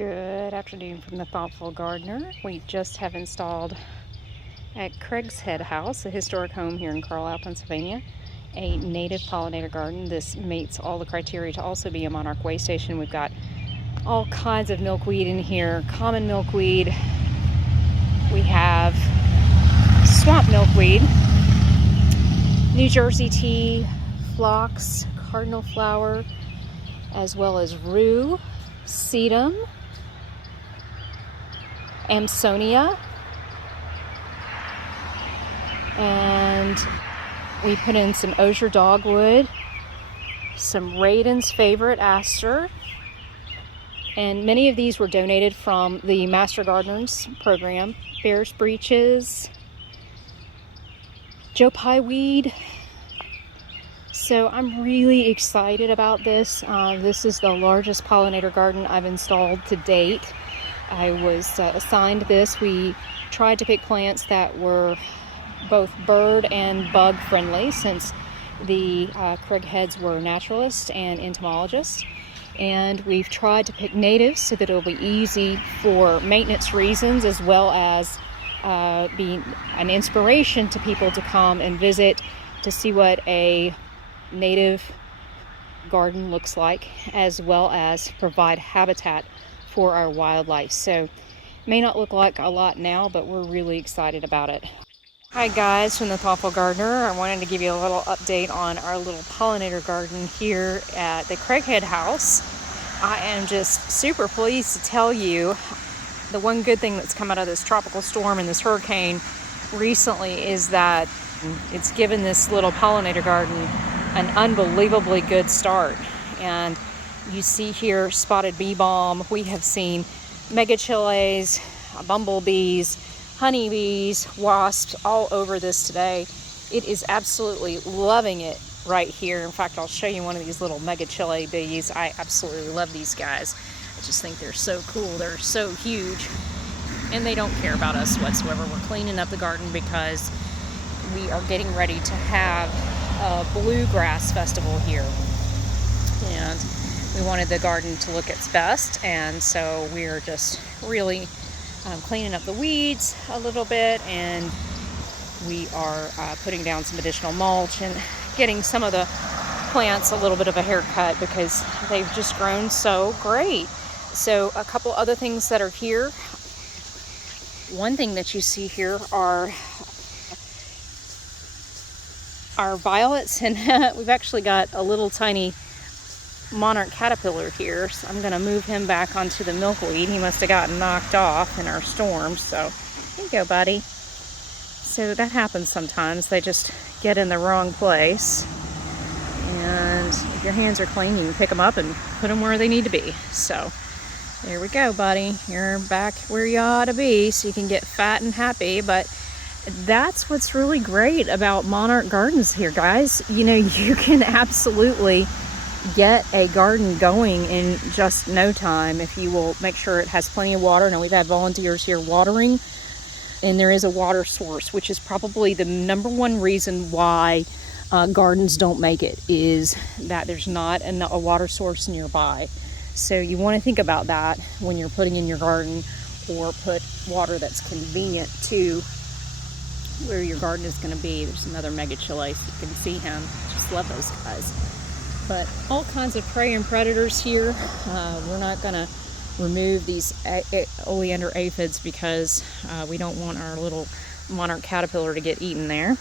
Good afternoon from the Thoughtful Gardener. We just have installed at Craighead House, a historic home here in Carlisle, Pennsylvania, a native pollinator garden. This meets all the criteria to also be a monarch waystation. We've got all kinds of milkweed in here, common milkweed. We have swamp milkweed, New Jersey tea, Phlox, Cardinal Flower, as well as Rue, sedum, Amsonia, and we put in some Osier Dogwood, some Raydons' favorite Aster, and many of these were donated from the Master Gardeners program. Bear's Breeches, Pye Weed. So I'm really excited about this. This is the largest pollinator garden I've installed to date. I was assigned this. We tried to pick plants that were both bird and bug friendly, since the Craigheads were naturalists and entomologists. And we've tried to pick natives so that it'll be easy for maintenance reasons, as well as being an inspiration to people to come and visit to see what a native garden looks like, as well as provide habitat for our wildlife. So it may not look like a lot now, but we're really excited about it. Hi guys, from the Thoughtful Gardener. I wanted to give you a little update on our little pollinator garden here at the Craighead House. I am just super pleased to tell you the one good thing that's come out of this tropical storm and this hurricane recently is that it's given this little pollinator garden an unbelievably good start. And you see here spotted bee balm. We have seen megachilies, bumblebees, honeybees, wasps all over this today. It is absolutely loving it right here. In fact, I'll show you one of these little megachile bees. I absolutely love these guys. I just think they're so cool. They're so huge, and they don't care about us whatsoever. We're cleaning up the garden because we are getting ready to have a bluegrass festival here, and we wanted the garden to look its best, and so we're just really cleaning up the weeds a little bit, and we are putting down some additional mulch and getting some of the plants a little bit of a haircut because they've just grown so great. So a couple other things that are here. One thing that you see here are our violets, and we've actually got a little tiny monarch caterpillar here, so I'm going to move him back onto the milkweed. He must have gotten knocked off in our storm, so here you go, buddy. So that happens sometimes. They just get in the wrong place, and if your hands are clean, you can pick them up and put them where they need to be. So there we go, buddy. You're back where you ought to be, so you can get fat and happy. But that's what's really great about monarch gardens here, guys. You know, you can absolutely get a garden going in just no time if you will make sure it has plenty of water. Now, we've had volunteers here watering, and there is a water source, which is probably the number one reason why gardens don't make it, is that there's not a water source nearby. So you want to think about that when you're putting in your garden, or put water that's convenient to where your garden is going to be. There's another megachile, so you can see him. Just love those guys. But all kinds of prey and predators here. We're not going to remove these oleander aphids because we don't want our little monarch caterpillar to get eaten there.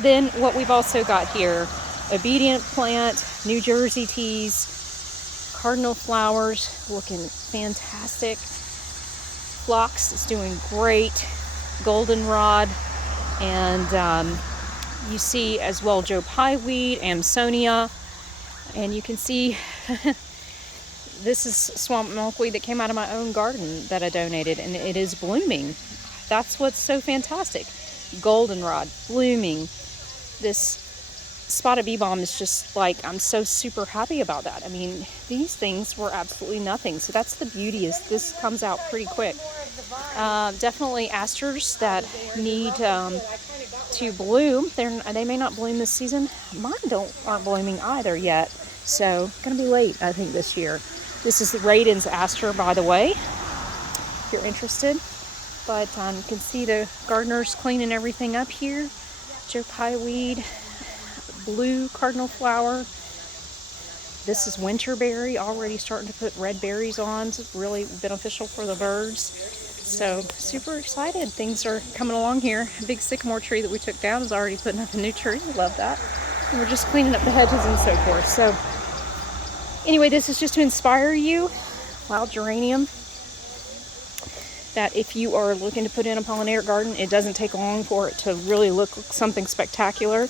Then what we've also got here, obedient plant, New Jersey teas, Cardinal Flowers looking fantastic. Phlox is doing great. Goldenrod, and you see as well Pye Weed, Amsonia, and you can see this is swamp milkweed that came out of my own garden that I donated, and it is blooming. That's what's so fantastic. Goldenrod blooming. This spotted bee balm is just like, I'm so super happy about that. I mean, these things were absolutely nothing. So that's the beauty, is this comes out pretty quick. Definitely asters that need to bloom. They may not bloom this season. Mine aren't blooming either yet. So gonna be late, I think, this year. This is the Raydons Aster, by the way, if you're interested. But you can see the gardeners cleaning everything up here. Pye Weed, blue Cardinal Flower. This is winterberry, already starting to put red berries on. It's really beneficial for the birds. So super excited. Things are coming along here. A big sycamore tree that we took down is already putting up a new tree. Love that. And we're just cleaning up the hedges and so forth. So anyway, this is just to inspire you, wild geranium, that if you are looking to put in a pollinator garden, it doesn't take long for it to really look like something spectacular.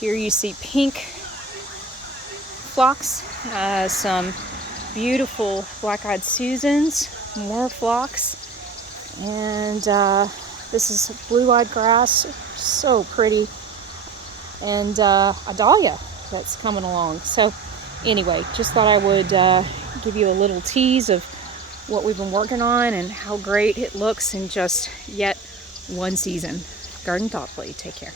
Here you see pink Phlox, some beautiful black-eyed Susans, more Phlox, and this is blue-eyed grass, so pretty, and a Dahlia that's coming along. So anyway, just thought I would give you a little tease of what we've been working on and how great it looks in just yet one season. Garden thoughtfully. Take care.